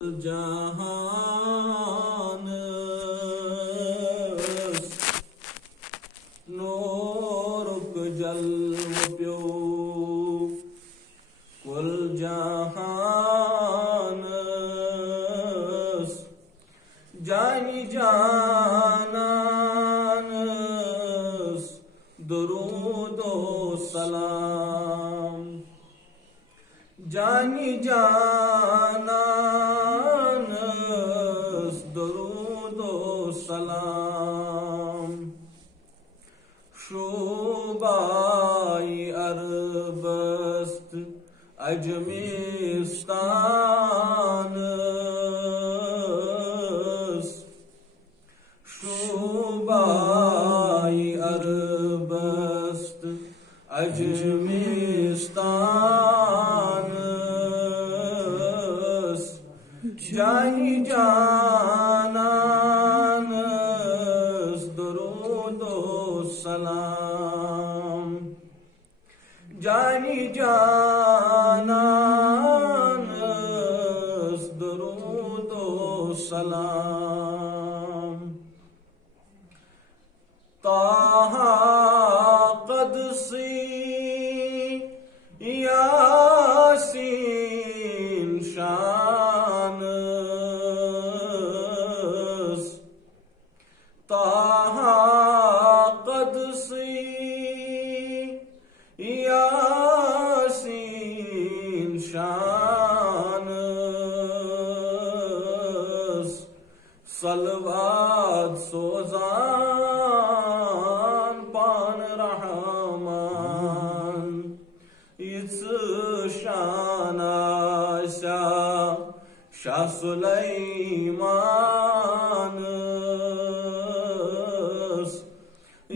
जहान नूरुक जल्व प्यो कुल जहान जानी जानान दुरूदो सलाम जानी जानान दुरूदो सलाम शोबाई अरबस्त अजमेस्तान शोबाई अरबस्त अजमेस्तान जानी जानान दुरूदो सलाम जानी जानान दुरूदो सलाम ताहा क़दसी यासीन शान ताहा क़दसी यासीन शान सलवात सोजान पान रहमान इस शानाशा शाह सुलैमान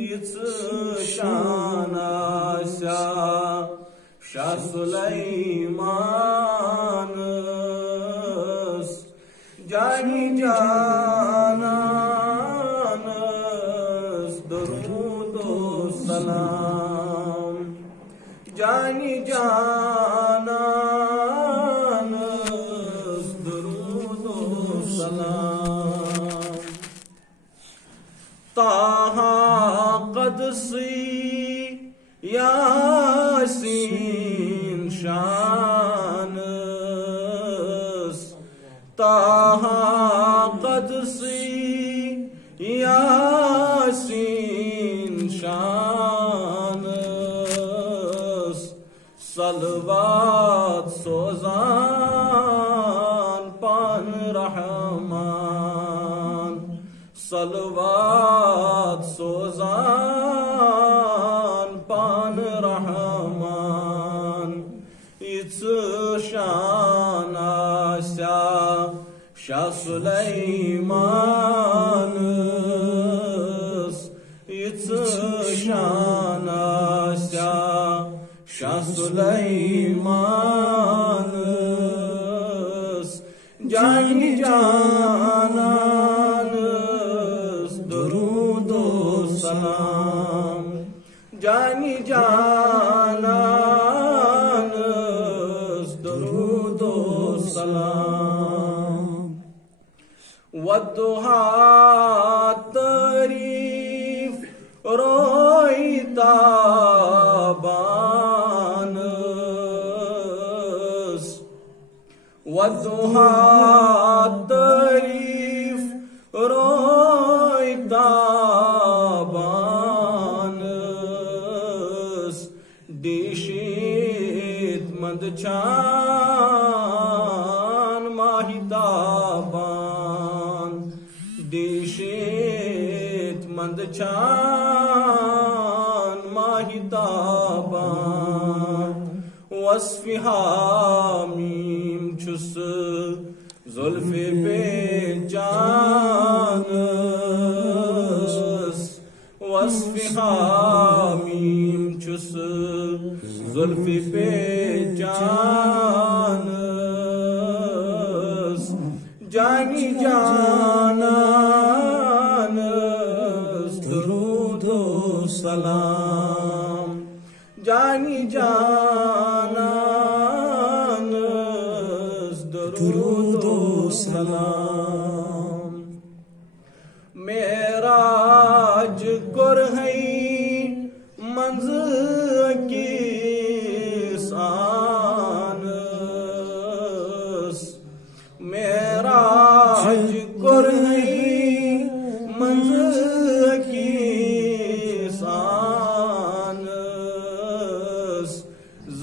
इस शानाशा शाह सुलैमान जानी जानान दुरूदो सलाम जानी जानान दुरूदो सलाम ताहा क़दसी यासीन शान ताहा क़दसी यासीन शान सलवात सोजान पान रहमान सलवात सोजान पान रहमान इस शानाशा शाह सुलैमान इस शानाशा शाह सुलैमान जानी जानान दुरूदो सलाम जानी जानान दुरूदो सलाम वद्दुहा तारीफ रोईता वद्दुहा तारीफ रोईता बानस दिशीत मंदचान माहिताबान दिशीत मंदचान माहिताबान वस्फ़ी हामीम छुस ज़ुल्फ़े बेजान वस्फ़ी हामीम छुस ज़ुल्फ़े बेजान जानी जानान दुरूदो सलाम जानी जानान दुरूदो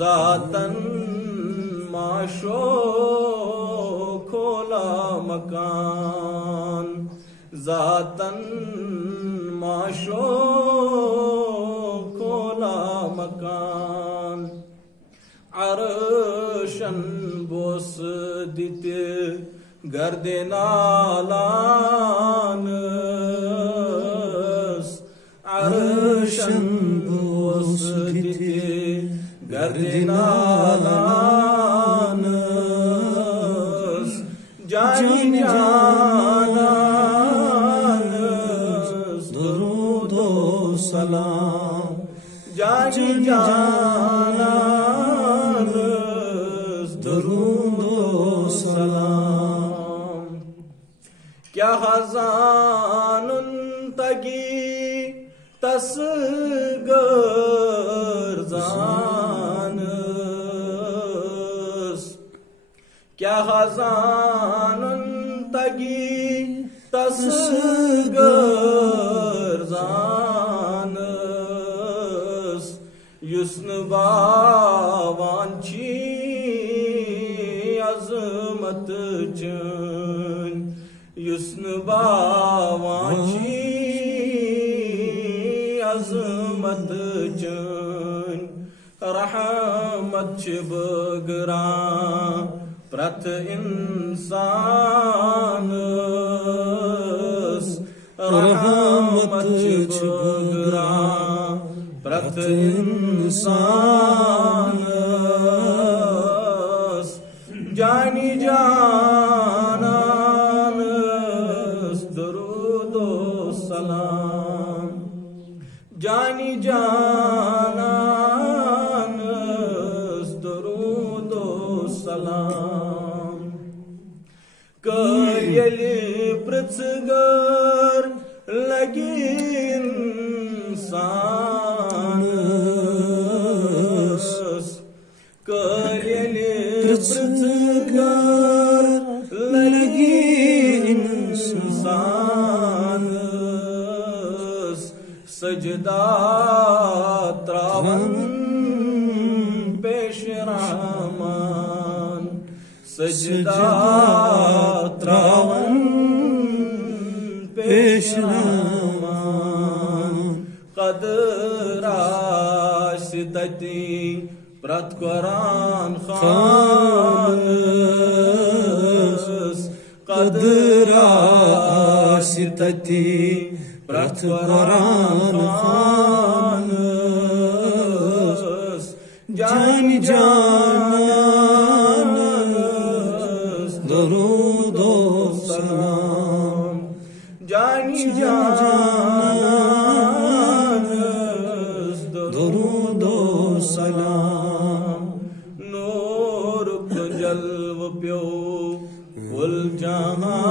ज़ातन माशो खोला मकान, ज़ातन माशो खोला मकान। अर्शन बोस दिते गर्दे नालानस, अर्शन बोस दिते गर्दे नालानस। जानी जानस दुरूदो सलाम, जानी जानस दुरूदो सलाम। क्या खजानुन तगी तस्गरजानस, क्या खजानुन तगी तस्गरजानस। युस्न बावांची अजमत चन, युस्न बावांची अजमत चन। रहमत बगरा प्रथ इंसानस, रहमत बगरा प्रथ इंसानस। जानी जानस दुरूदो सलाम, जानी जानस दुरूदो सलाम। कयलि पृथ्गर लगी इंसानस, कयलि पृथ्गर लगी इंसानस। सजदा त्रावन पेश रहमान, सजदा त्रावन पेश रहमान। कदरासितती प्रत कुरान खानस, कदरासितती प्रत कुरान खानस। जानी जानस दुरूदो सलाम, जानी जानस दुरूदो सलाम। नूर जल्व प्यो कुल जहां